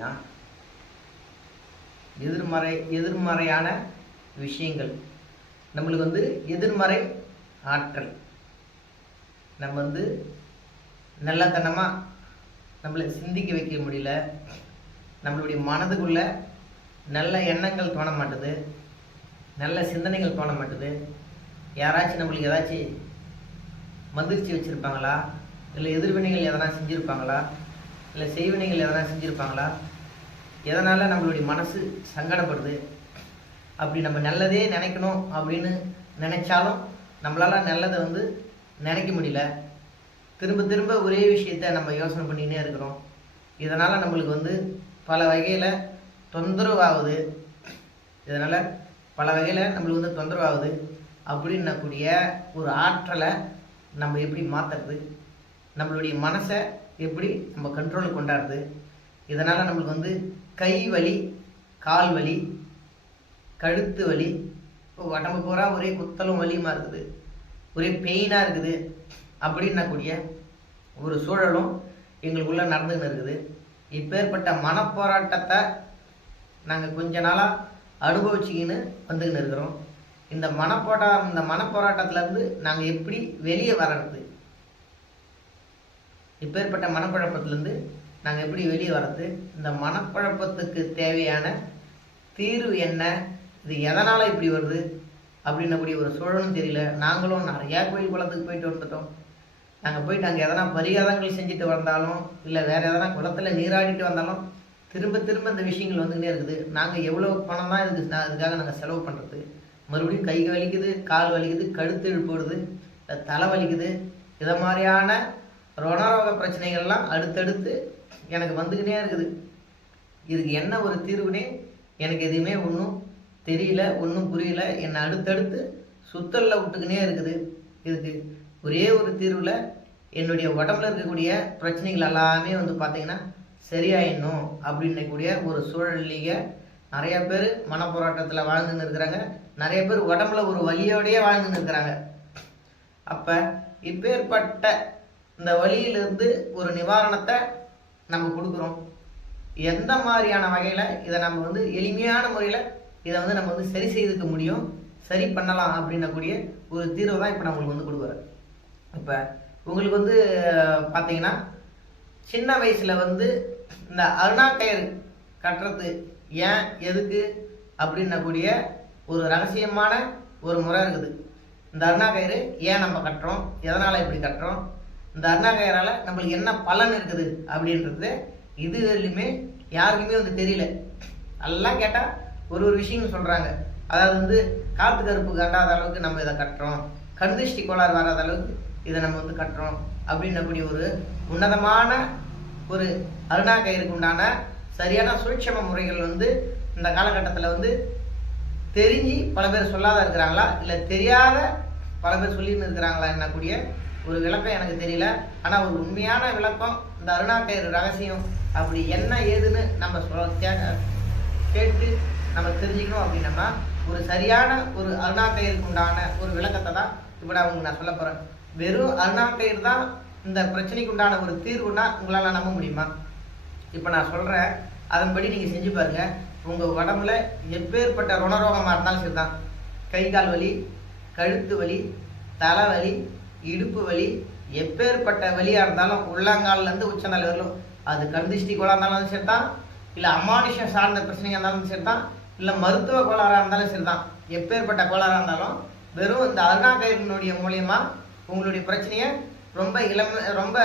அப்படின்னா எதிர்மறையான விஷயங்கள் நம்மளுக்கு எதிர்மறை ஆற்றல். நம்ம நல்லத்தனமாக நம்மளை சிந்திக்க வைக்க முடியல. நம்மளுடைய மனதுக்குள்ள நல்ல எண்ணங்கள் தோண மாட்டுது, நல்ல சிந்தனைகள் தோண மாட்டுது. யாராச்சும் நம்மளுக்கு ஏதாச்சும் மந்திரிச்சு வச்சுருப்பாங்களா, இல்லை எதிர்வினைகள் எதனா செஞ்சுருப்பாங்களா, இல்லை செய்வினைகள் எதனா செஞ்சுருப்பாங்களா, எதனால் நம்மளுடைய மனசு சங்கடப்படுது. அப்படி நம்ம நல்லதே நினைக்கணும் அப்படின்னு நினச்சாலும் நம்மளால் நல்லதை நினைக்க முடியல. திரும்ப திரும்ப ஒரே விஷயத்த நம்ம யோசனை பண்ணிக்கினே இருக்கிறோம். இதனால் நம்மளுக்கு பல வகையில் தொந்தரவாகுது. நம்மளுக்கு தொந்தரவாகுது. அப்படின்னக்கூடிய ஒரு ஆற்றலை நம்ம எப்படி மாற்றுறது, நம்மளுடைய மனசை எப்படி நம்ம கண்ட்ரோலுக்கு கொண்டாடுறது. இதனால் நம்மளுக்கு கை வலி, கால் வலி, கழுத்து வலி, உடம்பு பூரா ஒரே குத்தலும் வலியுமா இருக்குது, ஒரே பெயினாக இருக்குது அப்படின்னக்கூடிய ஒரு சூழலும் எங்களுக்குள்ளே நடந்துன்னு இருக்குது. இப்பேற்பட்ட மனப்போராட்டத்தை நாங்கள் கொஞ்ச நாளாக அனுபவிச்சுக்கின்னு வந்துக்கின்னு இருக்கிறோம். இந்த மனப்போராட்டத்திலேருந்து நாங்கள் எப்படி வெளியே வர்றது, இப்பேற்பட்ட மனக்குழப்பத்திலேருந்து நாங்கள் எப்படி வெளியே வர்றது, இந்த மனக்குழப்பத்துக்கு தேவையான தீர்வு என்ன, இது எதனால் இப்படி வருது அப்படின்னக்கூடிய ஒரு சூழலும் தெரியல. நாங்களும் நிறையா கோயில் குளத்துக்கு போயிட்டு வந்துட்டோம். நாங்கள் போயிட்டு அங்கே எதனா பரிகாரங்கள் செஞ்சுட்டு வந்தாலும், இல்லை வேறு எதனா குளத்தில் நீராடிட்டு வந்தாலும் திரும்ப திரும்ப இந்த விஷயங்கள் வந்துக்கிட்டே இருக்குது. நாங்கள் எவ்வளோ பணம் தான் இதுக்காக நாங்கள் செலவு பண்ணுறது. மறுபடியும் கை வலிக்குது, கால் வலிக்குது, கழுத்து இழுப்புடுது, தலை வலிக்குது. இதை மாதிரியான ருணரோக பிரச்சனைகள்லாம் அடுத்தடுத்து எனக்கு வந்துக்கிட்டே இருக்குது. இதுக்கு என்ன ஒரு தீர்வுனே எனக்கு எதுவுமே ஒன்றும் தெரியல, ஒன்றும் புரியல. என்னை அடுத்தடுத்து சுத்தலில் விட்டுக்கினே இருக்குது. இதுக்கு ஒரே ஒரு தீர்வில் என்னுடைய உடம்புல இருக்கக்கூடிய பிரச்சனைகள் எல்லாமே பார்த்திங்கன்னா சரியாயிடணும் அப்படின்னக்கூடிய ஒரு சூழல்லையே நிறைய பேர் மனப்போராட்டத்தில் வாழ்ந்துன்னு இருக்கிறாங்க. நிறைய பேர் உடம்புல ஒரு வலியோடையே வாழ்ந்துன்னு இருக்கிறாங்க. அப்போ இப்பேற்பட்ட இந்த வலியிலிருந்து ஒரு நிவாரணத்தை நம்ம கொடுக்குறோம். எந்த மாதிரியான வகையில் இதை நம்ம எளிமையான முறையில் இதை நம்ம சரி செய்துக்க முடியும், சரி பண்ணலாம் அப்படின்னக்கூடிய ஒரு தீர்வை தான் இப்போ நான் உங்களுக்கு கொடுக்குறேன். இப்போ உங்களுக்கு பார்த்தீங்கன்னா சின்ன வயசில் இந்த அருணா கயிறு கட்டுறது ஏன் எதுக்கு அப்படின்னக்கூடிய ஒரு ரகசியமான ஒரு முறை இருக்குது. இந்த அருணா கயிறு ஏன் நம்ம கட்டுறோம், எதனால் இப்படி கட்டுறோம், இந்த அருணா கயிறால் நம்மளுக்கு என்ன பலன் இருக்குது அப்படின்றது இதுலையுமே யாருக்குமே தெரியல. எல்லாம் கேட்டால் ஒரு விஷயம் சொல்கிறாங்க. அதாவது காற்று கருப்பு கண்டாத அளவுக்கு நம்ம இதை கட்டுறோம், கண்திஷ்டி கோளாறு வராத அளவுக்கு இதை நம்ம கட்டுறோம் அப்படின்னக்கூடிய ஒரு உன்னதமான ஒரு அருணா கயிறுக்கு உண்டான சரியான சூட்சம முறைகள் இந்த காலகட்டத்தில் தெரிஞ்சு பல பேர் சொல்லாத இருக்கிறாங்களா, இல்லை தெரியாத பல பேர் சொல்லின்னு இருக்கிறாங்களா என்னக்கூடிய ஒரு விளக்கம் எனக்கு தெரியல. ஆனால் ஒரு உண்மையான விளக்கம் இந்த அருணா கயிறு ரகசியம் அப்படி என்ன ஏதுன்னு நம்ம கேட்டு நம்ம தெரிஞ்சுக்கணும் அப்படின்னம்னா ஒரு சரியான ஒரு அருணா கயிறுக்கு உண்டான ஒரு விளக்கத்தை தான் இப்போ நான் சொல்ல போகிறேன். வெறும் அருணா கயிறு தான் இந்த பிரச்சனைக்கு உண்டான ஒரு தீர்வுன்னா உங்களால் நம்ப முடியுமா? இப்போ நான் சொல்கிறேன், அதன்படி நீங்கள் செஞ்சு பாருங்கள். உங்கள் உடம்புல எப்பேற்பட்ட ருணரோகமாக இருந்தாலும் சரி தான், கை கால் வலி, கழுத்து வலி, தலைவலி, இடுப்பு வலி, எப்பேற்பட்ட வலியாக இருந்தாலும் உள்ளங்கால்லேருந்து உச்சநாள் வரலும், அது கண்திஷ்டி கோளாக இருந்தாலும் சரி தான், இல்லை அமானுஷம் சார்ந்த பிரச்சனையாக இருந்தாலும் சரி தான், இல்லை மருத்துவ கோளாறாக இருந்தாலும் சரி தான், எப்பேற்பட்ட கோளாறாக இருந்தாலும் வெறும் இந்த அருணா கயிறினுடைய மூலயமா உங்களுடைய பிரச்சனையை ரொம்ப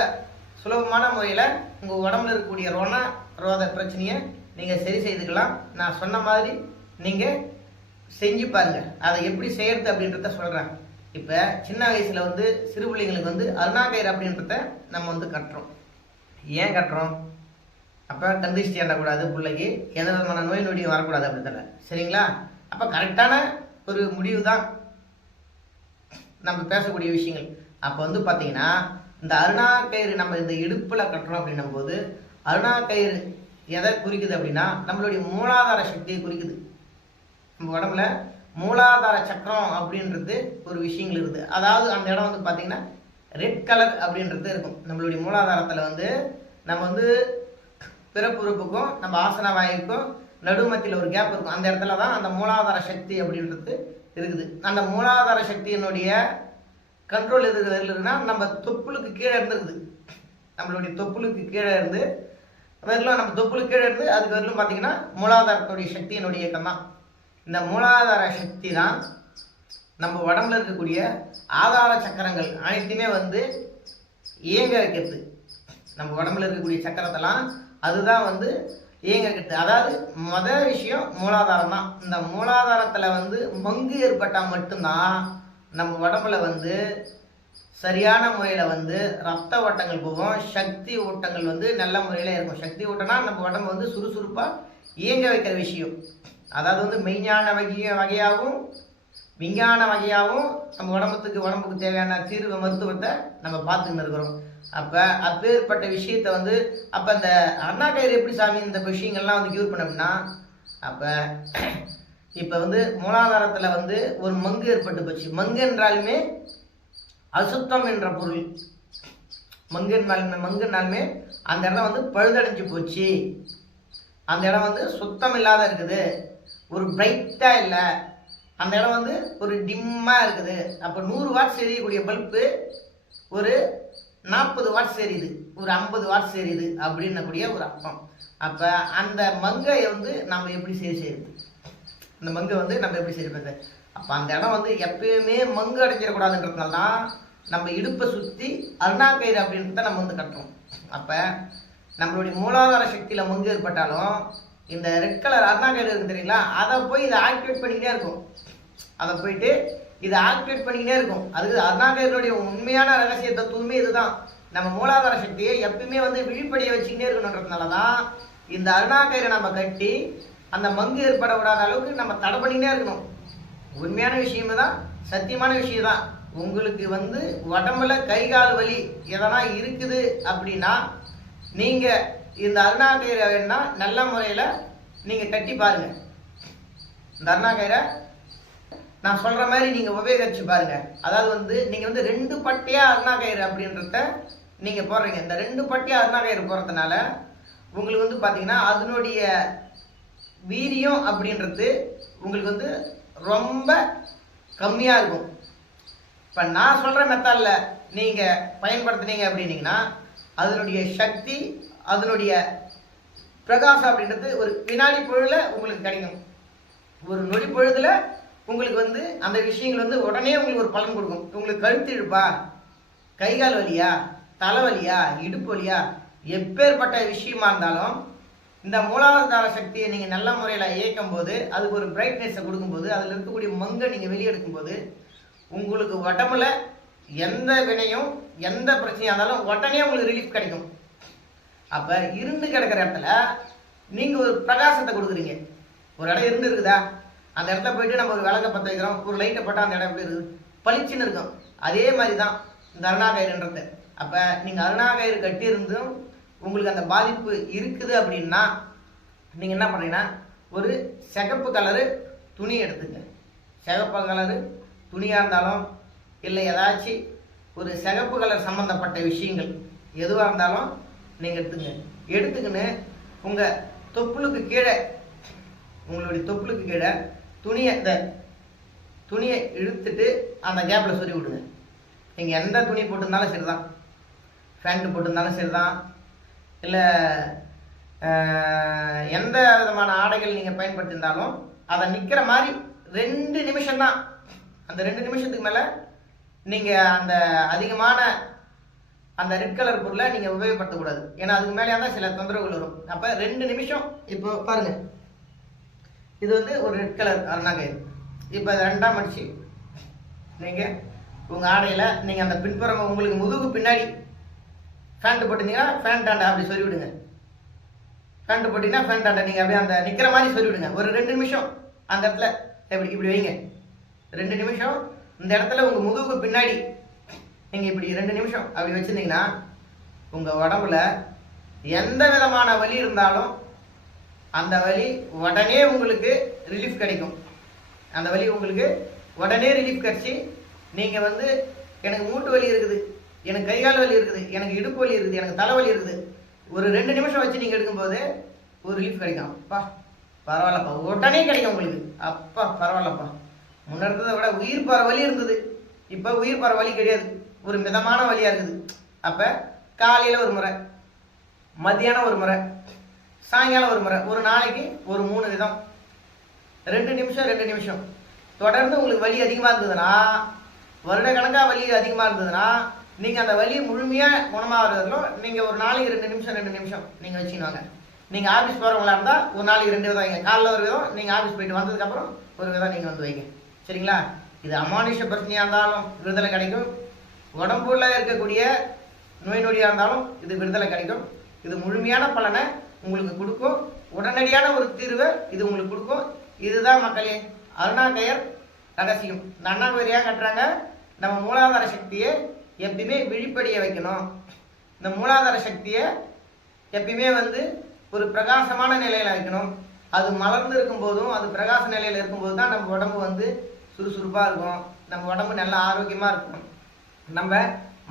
சுலபமான முறையில் உங்கள் உடம்புல இருக்கக்கூடிய ரோத பிரச்சனையை நீங்கள் சரி செய்துக்கலாம். நான் சொன்ன மாதிரி நீங்கள் செஞ்சு பாருங்கள். அதை எப்படி செய்கிறது அப்படின்றத சொல்கிறேன். இப்போ சின்ன வயசில் சிறு பிள்ளைங்களுக்கு அருணா கயிறு அப்படின்றத நம்ம கட்டுறோம். ஏன் கட்டுறோம்? அப்போ கந்திஷ்டி ஆடக்கூடாது, பிள்ளைக்கு எந்த விதமான நோய் நொடியும் வரக்கூடாது அப்படின்றத, சரிங்களா? அப்போ கரெக்டான ஒரு முடிவு தான் நம்ம பேசக்கூடிய விஷயங்கள். அப்போ பார்த்தீங்கன்னா இந்த அருணா கயிறு நம்ம இந்த இடுப்பில் கட்டுறோம் அப்படின்னும் போது அருணா கயிறு எதை குறிக்குது அப்படின்னா நம்மளுடைய மூலாதார சக்தியை குறிக்குது. நம்ம உடம்புல மூலாதார சக்கரம் அப்படின்றது ஒரு விஷயங்கள் இருக்குது. அதாவது அந்த இடம் பார்த்தீங்கன்னா ரெட் கலர் அப்படின்றது இருக்கும். நம்மளுடைய மூலாதாரத்தில் நம்ம பிறப்புறுப்புக்கும் நம்ம ஆசன வாயுக்கும் நடுமத்தியில் ஒரு கேப் இருக்கும். அந்த இடத்துல தான் அந்த மூலாதார சக்தி அப்படின்றது இருக்குது. அந்த மூலாதார சக்தியினுடைய கண்ட்ரோல் எது இருக்குதுன்னா நம்ம தொப்புளுக்கு கீழே இருந்துருக்குது. நம்மளுடைய தொப்புளுக்கு கீழே இருந்து வெறும் நம்ம தொப்புளுக்கு கீழே இருந்து அதுக்கு வெறும் பார்த்தீங்கன்னா மூலாதாரத்துடைய சக்தியினுடைய இயக்கம் தான். இந்த மூலாதார சக்தி தான் நம்ம உடம்புல இருக்கக்கூடிய ஆதார சக்கரங்கள் அனைத்துமே வந்து இயங்க வைக்கிறது. நம்ம உடம்புல இருக்கக்கூடிய சக்கரத்தெல்லாம் அதுதான் வந்து இயங்க வைக்கிறது. அதாவது முதல் விஷயம் மூலாதாரம் தான். இந்த மூலாதாரத்தில் வந்து மங்கு ஏற்பட்டால் மட்டும்தான் நம்ம உடம்புல வந்து சரியான முறையில் வந்து ரத்த ஓட்டங்கள் போகும், சக்தி ஓட்டங்கள் வந்து நல்ல முறையில் இருக்கும். சக்தி ஓட்டம்னா நம்ம உடம்பு வந்து சுறுசுறுப்பாக இயங்க வைக்கிற விஷயம். அதாவது வந்து மெய்ஞான வகையாகவும் விஞ்ஞான வகையாகவும் நம்ம உடம்புக்கு தேவையான தீர்வு மருத்துவத்தை நம்ம பார்த்துக்கிட்டு இருக்கிறோம். அப்போ அப்பேற்பட்ட விஷயத்தை வந்து அப்போ இந்த அண்ணா கயிறு எப்படி சாமி இந்த விஷயங்கள்லாம் வந்து க்யூர் பண்ண அப்படின்னா, அப்போ இப்போ வந்து மூலாதாரத்தில் வந்து ஒரு மங்கு ஏற்பட்டு போச்சு. மங்கு என்றாலுமே அசுத்தம் என்ற பொருள். மங்குனாலுமே அந்த இடம் வந்து பழுதடைஞ்சு போச்சு, அந்த இடம் வந்து சுத்தம் இல்லாத இருக்குது, ஒரு பிரைட்டாக இல்லை, அந்த இடம் வந்து ஒரு டிம்மாக இருக்குது. அப்போ 100 வாட்ஸ் எரியக்கூடிய பல்பு ஒரு 40 வாட்ஸ் எரியுது, ஒரு 50 வாட்ஸ் எரியுது அப்படின்னக்கூடிய ஒரு அர்த்தம். அப்போ அந்த மங்கை வந்து நம்ம எப்படி சரி செய்யுது, அந்த மங்கை வந்து நம்ம எப்படி சரி பண்ணுறது? அப்போ அந்த இடம் வந்து எப்பயுமே மங்கு அடைஞ்சிடக்கூடாதுன்றதுனால தான் நம்ம இடுப்பை சுற்றி அருணா கயிறு அப்படின்றத நம்ம வந்து கட்டுறோம். அப்போ நம்மளுடைய மூலாதார சக்தியில் மங்கு ஏற்பட்டாலும் இந்த ரெட் கலர் அருணா கயிறு இருக்கு தெரியுங்களா, அதை போய் இதை ஆக்டிவேட் பண்ணிக்கிட்டே இருக்கும். அதை போயிட்டு இதை ஆக்டிவேட் பண்ணிக்கிட்டே இருக்கும். அதுக்கு அருணா கயிறுடைய உண்மையான ரகசிய தத்துவமே இதுதான். நம்ம மூலாதார சக்தியை எப்பயுமே வந்து விழிப்படைய வச்சுக்கிட்டே இருக்கணுன்றதுனால தான் இந்த அருணா கயிறை நம்ம கட்டி அந்த மங்கு ஏற்பட விடாத அளவுக்கு நம்ம தடை பண்ணிக்கிட்டே இருக்கணும். உண்மையான விஷயமே தான், சத்தியமான விஷயம் தான். உங்களுக்கு வந்து உடம்புல கை கால் வலி எதனா இருக்குது அப்படின்னா நீங்கள் இந்த அருணா கயிறை வேணுன்னா நல்ல முறையில் நீங்கள் கட்டி பாருங்கள். இந்த அருணா கயிறை நான் சொல்கிற மாதிரி நீங்கள் உபயோகிச்சு பாருங்கள். அதாவது வந்து நீங்கள் வந்து 2 பட்டையாக அருணா கயிறு அப்படின்றத நீங்கள் போடுறீங்க. இந்த 2 பட்டையாக அருணா கயிறு போடுறதுனால உங்களுக்கு வந்து பார்த்தீங்கன்னா அதனுடைய வீரியம் அப்படின்றது உங்களுக்கு வந்து ரொம்ப கம்மியாக இருக்கும். இப்போ நான் சொல்கிற மெத்தடில் நீங்கள் பயன்படுத்துனீங்க அப்படின்னீங்கன்னா அதனுடைய சக்தி, அதனுடைய பிரகாசம் அப்படின்றது ஒரு வினாடி பொழுதில் உங்களுக்கு கிடைக்கும். ஒரு நொடி பொழுதில் உங்களுக்கு வந்து அந்த விஷயங்கள் வந்து உடனே உங்களுக்கு ஒரு பலன் கொடுக்கும். உங்களுக்கு கழுத்து இழுப்பா, கைகால் வலியா, தலைவலியா, இடுப்பு வலியா, எப்பேற்பட்ட விஷயமா இருந்தாலும் இந்த மூலாதார சக்தியை நீங்கள் நல்ல முறையில் இயக்கும் போது அதுக்கு ஒரு பிரைட்னஸை கொடுக்கும்போது அதில் இருக்கக்கூடிய மங்கை நீங்கள் வெளியெடுக்கும் போது உங்களுக்கு உடம்புல எந்த வினையும் எந்த பிரச்சனையாக இருந்தாலும் உடனே உங்களுக்கு ரிலீஃப் கிடைக்கும். அப்போ இருந்து கிடக்கிற இடத்துல நீங்கள் ஒரு பிரகாசத்தை கொடுக்குறீங்க. ஒரு இடம் இருந்து இருக்குதா, அந்த இடத்துல போயிட்டு நம்ம ஒரு விளக்க பற்ற வைக்கிறோம், ஒரு லைட்டை போட்டால் அந்த இடம் எப்படி இருக்குது, பளிச்சுன்னு இருக்கும். அதே மாதிரி தான் இந்த அருணா கயிறுன்றது. அப்போ நீங்கள் அருணா கயிறு கட்டியிருந்தும் உங்களுக்கு அந்த பாதிப்பு இருக்குது அப்படின்னா நீங்கள் என்ன பண்ணுறீங்கன்னா ஒரு சிகப்பு கலரு துணி எடுத்துங்க. சிகப்பு கலரு துணியாக இருந்தாலும் இல்லை ஏதாச்சும் ஒரு சிகப்பு கலர் சம்மந்தப்பட்ட விஷயங்கள் எதுவாக இருந்தாலும் நீங்கள் எடுத்துக்கின்னு உங்கள் தொப்புளுக்கு கீழே, உங்களுடைய தொப்புளுக்கு கீழே துணியை இழுத்துட்டு அந்த கேப்பில் சொறி விடுங்க. நீங்கள் எந்த துணி போட்டிருந்தாலும் சரி தான், ஃபேண்ட்டு போட்டிருந்தாலும் சரி தான், இல்லை எந்த விதமான ஆடைகள் நீங்கள் பயன்படுத்தியிருந்தாலும் அதை நிற்கிற மாதிரி 2 நிமிஷம் தான். அந்த 2 நிமிஷத்துக்கு மேலே நீங்கள் அந்த அதிகமான அந்த ரெட் கலர் பொருளை நீங்கள் உபயோகப்படுத்தக்கூடாது. ஏன்னா அதுக்கு மேலே தான் சில தொந்தரவுகள் வரும். அப்போ 2 நிமிஷம். இப்போ பாருங்கள், இது வந்து ஒரு ரெட் கலர் அருணா கயிறு. இப்போ அதை 2ஆக மடிச்சு நீங்கள் உங்கள் ஆடையில் நீங்கள் அந்த பின்புறம் உங்களுக்கு முதுகு பின்னாடி ஃபேண்ட்டு போட்டிங்கன்னா ஃபேண்ட் ஆண்டை அப்படி சொல்லி விடுங்க. ஃபேண்ட்டு போட்டிங்கன்னா ஃபேண்ட் ஆண்டை நீங்கள் அப்படியே அந்த நிற்கிற மாதிரி சொல்லி விடுங்க. ஒரு 2 நிமிஷம் அந்த இடத்துல இப்படி வைங்க. 2 நிமிஷம் இந்த இடத்துல உங்கள் முதுகு பின்னாடி நீங்கள் இப்படி 2 நிமிஷம் அப்படி வச்சுருந்தீங்கன்னா உங்கள் உடம்புல எந்த விதமான வலி இருந்தாலும் அந்த வலி உடனே உங்களுக்கு ரிலீஃப் கிடைக்கும். அந்த வலி உங்களுக்கு உடனே ரிலீஃப் கிடச்சி நீங்கள் வந்து எனக்கு மூட்டு வலி இருக்குது, எனக்கு கைகால் வலி இருக்குது, எனக்கு இடுப்பு வலி இருக்குது, எனக்கு தலைவலி இருக்குது, ஒரு 2 நிமிஷம் வச்சு நீங்கள் எடுக்கும்போது ஒரு ரிலீஃப் கிடைக்கும். அப்பா பரவாயில்லப்பா, உடனே கிடைக்கும் உங்களுக்கு. அப்பா பரவாயில்லப்பா, முன்ன இருந்ததை விட உயிர் போகிற வலி இருந்தது, இப்போ உயிர் போகிற வலி கிடையாது, ஒரு மிதமான வலியாக இருக்குது. அப்போ காலையில் ஒரு முறை, மத்தியானம் ஒரு முறை, சாயங்காலம் ஒரு முறை, ஒரு நாளைக்கு ஒரு 3 விதம், 2 நிமிஷம் 2 நிமிஷம் தொடர்ந்து உங்களுக்கு வலி அதிகமாக இருந்ததுன்னா, வருட கணக்காக வலி அதிகமாக இருந்ததுன்னா, நீங்கள் அந்த வலி முழுமையாக குணமாகிறதுலும் நீங்கள் ஒரு நாளைக்கு 2 நிமிஷம் 2 நிமிஷம் நீங்கள் வச்சுக்கிடுவாங்க. நீங்கள் ஆஃபீஸ் போகிறவங்களா இருந்தால் ஒரு நாளைக்கு 2 விதம் வைங்க. காலைல ஒரு விதம், நீங்கள் ஆஃபீஸ் போயிட்டு வந்ததுக்கப்புறம் ஒரு விதம் நீங்கள் வந்து வைங்க. சரிங்களா? இது அமானுஷ பிரச்சனையாக இருந்தாலும் விடுதலை கிடைக்கும், உடம்புல இருக்கக்கூடிய நோய் நொடியாக இருந்தாலும் இது விடுதலை கிடைக்கும். இது முழுமையான பலனை உங்களுக்கு கொடுக்கும், உடனடியான ஒரு தீர்வை இது உங்களுக்கு கொடுக்கும். இதுதான் மக்களே அருணாகயர் ரகசியம். இந்த அண்ணாகோயில் ஏன் கட்டுறாங்க? நம்ம மூலாதார சக்தியை எப்பயுமே விழிப்படைய வைக்கணும். இந்த மூலாதார சக்தியை எப்பயுமே வந்து ஒரு பிரகாசமான நிலையில் வைக்கணும். அது மலர்ந்து இருக்கும் போதும் அது பிரகாச நிலையில் இருக்கும்போது தான் நம்ம உடம்பு வந்து சுறுசுறுப்பாக இருக்கும், நம்ம உடம்பு நல்லா ஆரோக்கியமாக இருக்கும். நம்ம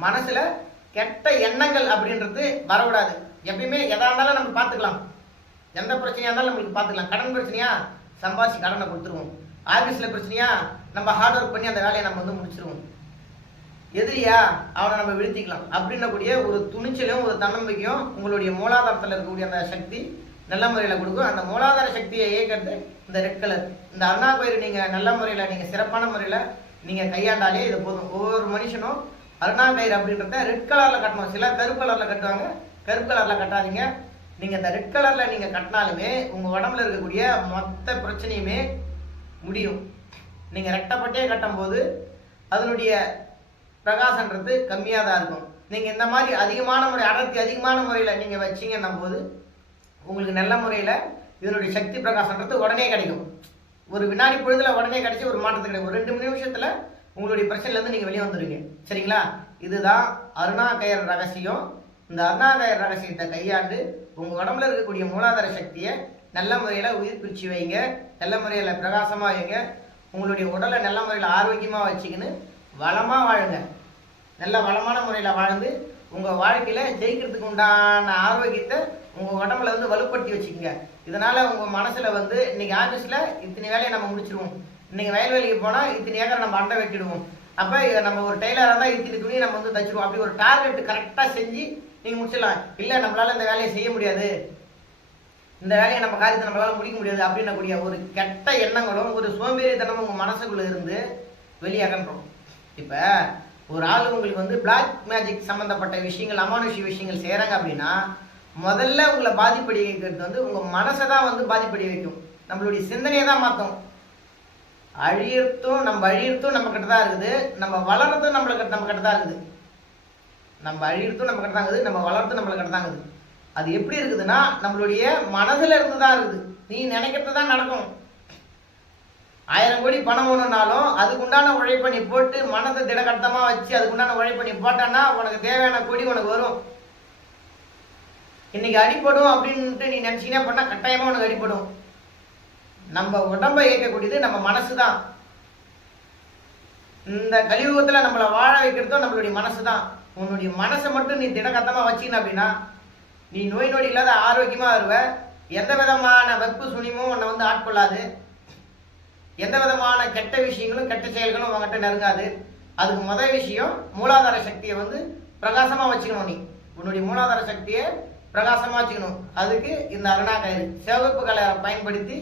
மனசில் கெட்ட எண்ணங்கள் அப்படின்றது வரக்கூடாது. எப்பயுமே எதா இருந்தாலும் நம்ம பார்த்துக்கலாம், எந்த பிரச்சனையாக இருந்தாலும் நம்மளுக்கு பார்த்துக்கலாம். கடன் பிரச்சனையா சம்பாதிச்சு கடனை கொடுத்துருவோம், ஆஃபீஸில் பிரச்சனையா நம்ம ஹார்ட் ஒர்க் பண்ணி அந்த வேலையை நம்ம வந்து முடிச்சிருவோம், எதிரியா அவனை நம்ம வீழ்த்திக்கலாம் அப்படின்னக்கூடிய ஒரு துணிச்சலும் ஒரு தன்னம்பிக்கையும் உங்களுடைய மூலாதாரத்தில் இருக்கக்கூடிய அந்த சக்தி நல்ல முறையில் கொடுக்கும். அந்த மூலாதார சக்தியை இயக்கிறது இந்த ரெட் கலர். இந்த அருணாகயிறு நீங்கள் நல்ல முறையில் நீங்கள் சிறப்பான முறையில் நீங்கள் கையாண்டாலே இது போதும். ஒவ்வொரு மனுஷனும் அருணாகயிறு அப்படின்றத ரெட் கலரில் கட்டணும். சிலர் கருப்பு கலரில் கட்டுவாங்க, கருப்பு கலரில் கட்டாதீங்க. நீங்கள் இந்த ரெட் கலரில் நீங்கள் கட்டினாலுமே உங்கள் உடம்புல இருக்கக்கூடிய மொத்த பிரச்சனையுமே முடியும். நீங்கள் ரெட்டப்பட்டே கட்டும் போது அதனுடைய பிரகாசன்றது கம்மியாக தான் இருக்கும். நீங்கள் இந்த மாதிரி அதிகமான முறை அடர்த்தி அதிகமான முறையில் நீங்கள் வச்சிங்கன்னும் போது உங்களுக்கு நல்ல முறையில் இதனுடைய சக்தி பிரகாசன்றது உடனே கிடைக்கும். ஒரு வினாடி பொழுதில் உடனே கிடைச்சி ஒரு மாற்றத்தை கிடைக்கும். ஒரு 2 நிமிஷத்தில் உங்களுடைய பிரச்சனைலேருந்து நீங்கள் வெளியே வந்துடுவீங்க. சரிங்களா? இதுதான் அருணாகயர் ரகசியம். இந்த அருணாகயர் ரகசியத்தை கையாண்டு உங்கள் உடம்புல இருக்கக்கூடிய மூலாதார சக்தியை நல்ல முறையில் உயிர் பிரித்து வைங்க, நல்ல முறையில் பிரகாசமாக வைங்க. உங்களுடைய உடலை நல்ல முறையில் ஆரோக்கியமாக வச்சுக்கின்னு வளமாக வாழுங்க. நல்ல வளமான முறையில் வாழ்ந்து உங்கள் வாழ்க்கையில் ஜெயிக்கிறதுக்கு உண்டான ஆரோக்கியத்தை உங்கள் உடம்புல வந்து வலுப்படுத்தி வச்சுக்கோங்க. இதனால் உங்கள் மனசில் வந்து இன்றைக்கி ஆஃபீஸில் இத்தனை வேலையை நம்ம முடிச்சிடுவோம், இன்றைக்கி வயல்வெளிக்கு போனால் இத்தனை ஏக்கரை நம்ம அண்டை வெட்டிடுவோம், அப்போ நம்ம ஒரு டெய்லராக இருந்தால் இத்தனை துணியை நம்ம வந்து தச்சுருவோம். அப்படி ஒரு டார்கெட் கரெக்டாக செஞ்சு நீங்கள் முடிச்சிடலாம். இல்லை நம்மளால் இந்த வேலையை செய்ய முடியாது, இந்த வேலையை நம்ம காரியத்தை நம்மளால் முடிக்க முடியாது அப்படின்னக்கூடிய ஒரு கெட்ட எண்ணங்களும் ஒரு சோம்பேறித்தனமும் உங்கள் மனசுக்குள்ளே இருந்து வெளியாகன்றோம். இப்போ ஒரு ஆள் உங்களுக்கு வந்து பிளாக் மேஜிக் சம்மந்தப்பட்ட விஷயங்கள் அமானுஷ்ய விஷயங்கள் செய்கிறாங்க அப்படின்னா முதல்ல உங்களை பாதிப்படைய வைக்கிறது வந்து உங்கள் மனசை தான் வந்து பாதிப்படைய வைக்கும், நம்மளுடைய சிந்தனையை தான் மாற்றும். அழியத்தும் நம்ம கிட்ட தான் இருக்குது, நம்ம வளர்றதும் நம்ம கிட்ட தான் இருக்குது. நம்ம அழியறதும் நம்ம கிட்ட தான் இருக்குது, நம்ம வளர்றதும் நம்மளை கிட்ட தான் இருக்குது. அது எப்படி இருக்குதுன்னா நம்மளுடைய மனதில் இருந்து தான் இருக்குது. நீ நினைக்கிறது தான் நடக்கும். 1000 கோடி பணம் ஒன்றுனாலும் அதுக்குண்டான உழைப்பை நீ போட்டு மனதை திடகட்டமாக வச்சு அதுக்குண்டான உழைப்பை நீ போட்டேன்னா உனக்கு தேவையான கோடி உனக்கு வரும். இன்னைக்கு அடிப்படும் அப்படின்ட்டு நீ நினச்சிங்கன்னா பண்ணால் கட்டாயமாக உனக்கு அடிப்படும். நம்ம உடம்பை இயக்கக்கூடியது நம்ம மனசு தான். இந்த கலியுகத்தில் நம்மளை வாழ வைக்கிறதும் நம்மளுடைய மனசு தான். உன்னுடைய மனசை மட்டும் நீ திடகட்டமாக வச்சின அப்படின்னா நீ நோய் நொடி இல்லாத ஆரோக்கியமாக வருவ. எந்த விதமான வெப்பு சுனிமும் உன்னை வந்து ஆட்கொள்ளாது, எந்த விதமான கெட்ட விஷயங்களும் கெட்ட செயல்களும் உங்ககிட்ட நெருங்காது. அதுக்கு முதல் விஷயம் மூலாதார சக்தியை வந்து பிரகாசமாக வச்சுக்கணும். நீ உன்னுடைய மூலாதார சக்தியை பிரகாசமாக வச்சுக்கணும். அதுக்கு இந்த அருணாகயிறு சிவப்பு கலரை பயன்படுத்தி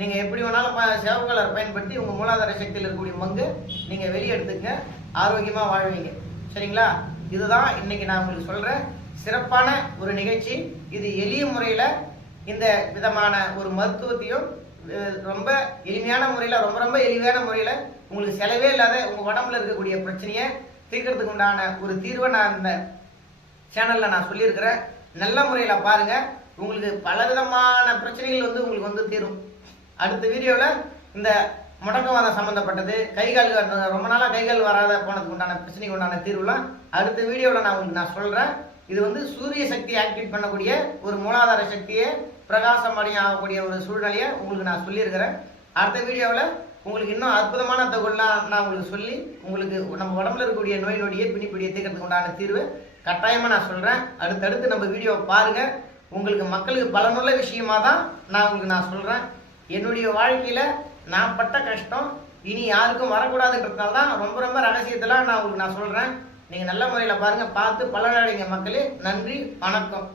நீங்கள் எப்படி வேணாலும் சிவப்பு கலரை பயன்படுத்தி உங்கள் மூலாதார சக்தியில் இருக்கக்கூடிய மங்கு நீங்கள் வெளியே எடுத்துக்கங்க, ஆரோக்கியமாக வாழ்வீங்க. சரிங்களா? இதுதான் இன்னைக்கு நான் உங்களுக்கு சொல்கிறேன் சிறப்பான ஒரு நிகழ்ச்சி. இது எளிய முறையில் இந்த விதமான ஒரு மருத்துவத்தையும் ரொம்ப எளிமையான முறையில் ரொம்ப எளிமையான முறையில் உங்களுக்கு செலவே இல்லாத உங்கள் உடம்புல இருக்கக்கூடிய பிரச்சனையை தீர்க்கறதுக்கு உண்டான ஒரு தீர்வை நான் இந்த சேனலில் நான் சொல்லியிருக்கிறேன். நல்ல முறையில் பாருங்கள், உங்களுக்கு பலவிதமான பிரச்சனைகள் வந்து உங்களுக்கு வந்து தீரும். அடுத்த வீடியோவில் இந்த முடக்கவாதம் சம்மந்தப்பட்டது, கைகால் ரொம்ப நாளாக கைகால் வராத போனதுக்கு உண்டான பிரச்சனைக்கு உண்டான தீர்வுலாம் அடுத்த வீடியோவில் நான் உங்களுக்கு நான் சொல்கிறேன். இது வந்து சூரிய சக்தியை ஆக்டிவேட் பண்ணக்கூடிய ஒரு மூலாதார சக்தியை பிரகாசம் ஆகக்கூடிய ஒரு சூழ்நிலையை உங்களுக்கு நான் சொல்லியிருக்கிறேன். அடுத்த வீடியோவில் உங்களுக்கு இன்னும் அற்புதமான தகவலாம் நான் உங்களுக்கு சொல்லி உங்களுக்கு நம்ம உடம்புல இருக்கக்கூடிய நோய் நொடியை பிணிப்பிடியை தீர்க்கறதுக்கு உண்டான தீர்வு கட்டாயமாக நான் சொல்கிறேன். அடுத்தடுத்து நம்ம வீடியோவை பாருங்கள். உங்களுக்கு மக்களுக்கு பலனுள்ள விஷயமா தான் நான் சொல்கிறேன். என்னுடைய வாழ்க்கையில் நான் பட்ட கஷ்டம் இனி யாருக்கும் வரக்கூடாதுன்றதுனால தான் ரொம்ப ரொம்ப ரகசியத்தெல்லாம் நான் சொல்கிறேன். நீங்கள் நல்ல முறையில் பாருங்கள், பார்த்து பலனடைங்க மக்களே. நன்றி, வணக்கம்.